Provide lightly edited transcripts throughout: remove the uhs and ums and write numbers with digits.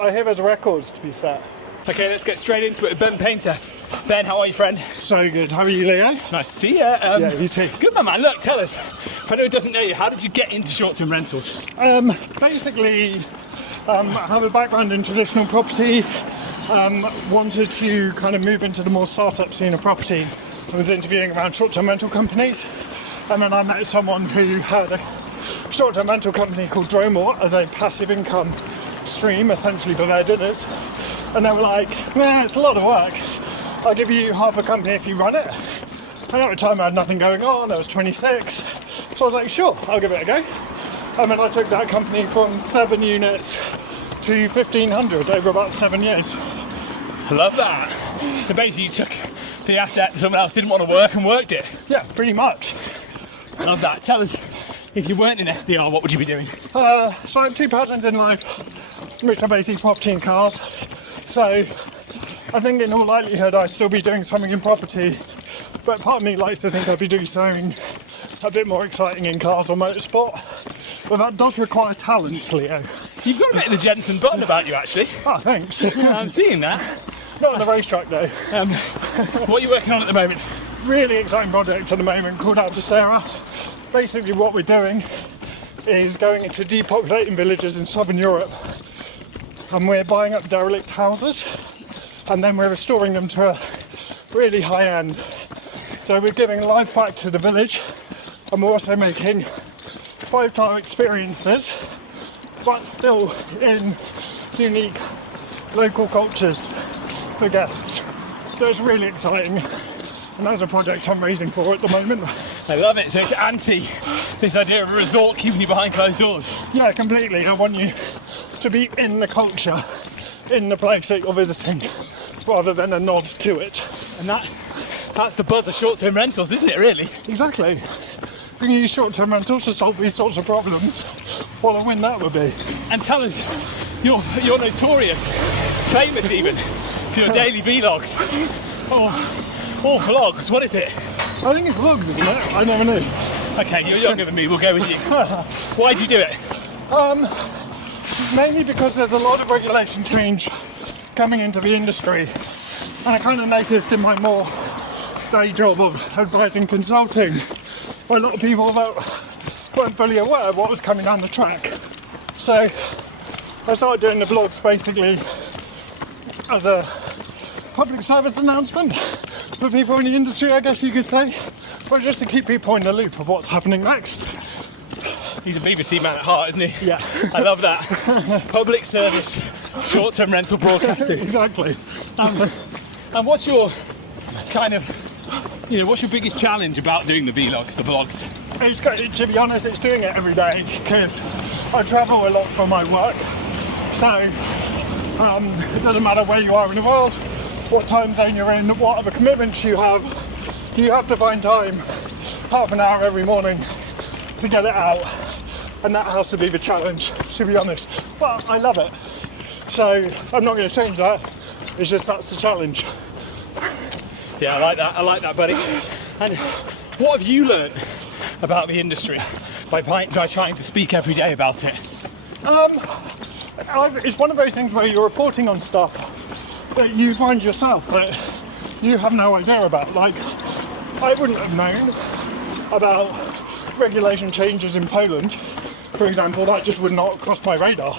I hear there's records to be set. Okay, let's get straight into it with Ben Painter. Ben, how are you, friend? So good. How are you, Leo? Nice to see you. Yeah, you too. Good, man. Look, tell us. For anyone who doesn't know you, how did you get into short-term rentals? Basically, I have a background in traditional property. Wanted to kind of move into the more startup scene of property. I was interviewing around short-term rental companies, and then I met someone who had a short-term rental company called Dromore as a passive income stream, essentially for their dinners. And they were like, "Man, it's a lot of work. I'll give you half a company if you run it." And at the time I had nothing going on, I was 26. So I was like, sure, I'll give it a go. And then I took that company from 7 units to 1,500 over about 7 years. I love that. So basically you took the asset that someone else didn't want to work and worked it. Yeah, pretty much. I love that. Tell us, if you weren't in SDR, what would you be doing? So I have two passions in life, which are basically property and cars. So I think in all likelihood I'd still be doing something in property, but part of me likes to think I'd be doing something a bit more exciting in cars or motorsport. But that does require talent, Leo. You've got a bit of the Jensen button about you, actually. Oh, thanks. Yeah, I'm seeing that. Not on the racetrack though. What are you working on at the moment? Really exciting project at the moment called Out to Sarah. Basically what we're doing is going into depopulating villages in southern Europe, and we're buying up derelict houses and then we're restoring them to a really high end. So we're giving life back to the village, and we're also making 5-star experiences, but still in unique local cultures for guests. So it's really exciting, and that's a project I'm raising for at the moment. I love it. So it's anti this idea of a resort keeping you behind closed doors. Yeah, completely. I want you to be in the culture, in the place that you're visiting, rather than a nod to it. And that's the buzz of short-term rentals, isn't it, really? Exactly. We can use short-term rentals to solve these sorts of problems. What a win that would be. And tell us, you're notorious, famous even, for your daily vlogs. Or vlogs, what is it? I think it's vlogs, isn't it? I never knew. Okay, you're younger than me, we'll go with you. Why do you do it? Mainly because there's a lot of regulation change coming into the industry. And I kind of noticed in my more day job of advising consulting, where a lot of people that weren't fully aware of what was coming down the track. So I started doing the vlogs basically as a public service announcement for people in the industry, I guess you could say, but just to keep people in the loop of what's happening next. He's a BBC man at heart, isn't he? Yeah. I love that. Public service, short-term rental broadcasting. Exactly. And what's your kind of, what's your biggest challenge about doing the vlogs, the vlogs? To be honest, it's doing it every day because I travel a lot for my work. So it doesn't matter where you are in the world, what time zone you're in, what other commitments you have to find time, half an hour every morning, to get it out. And that has to be the challenge, to be honest. But I love it. So I'm not going to change that. It's just that's the challenge. Yeah, I like that, buddy. And what have you learned about the industry by trying to speak every day about it? It's one of those things where you're reporting on stuff that you find yourself that you have no idea about. Like, I wouldn't have known about regulation changes in Poland, for example. That just would not cross my radar.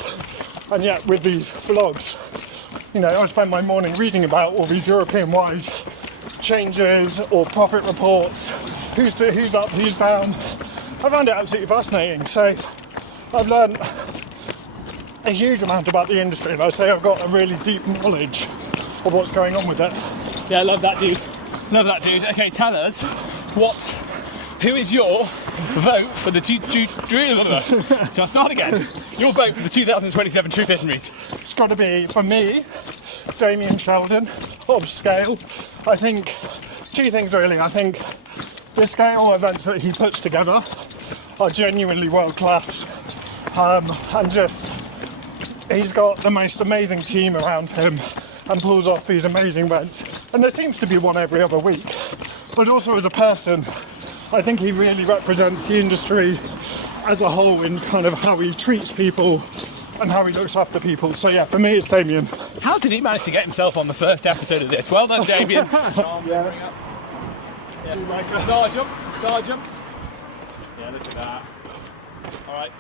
And yet with these vlogs, I spend my morning reading about all these European-wide changes or profit reports, who's up, who's down. I found it absolutely fascinating. So I've learned a huge amount about the industry, and I say I've got a really deep knowledge of what's going on with it. Yeah, I love that, dude. Love that, dude. Okay, tell us, who is your vote for the shall I start again? Your vote for the 2027 Truvisionaries. It's got to be, for me, Damien Sheldon of Scale. I think two things really. I think the Scale events that he puts together are genuinely world class, and just he's got the most amazing team around him and pulls off these amazing events. And there seems to be one every other week. But also as a person, I think he really represents the industry as a whole in kind of how he treats people and how he looks after people. So yeah, for me it's Damien. How did he manage to get himself on the first episode of this? Well done, Damien. Yeah. Star jumps. Yeah, look at that. All right.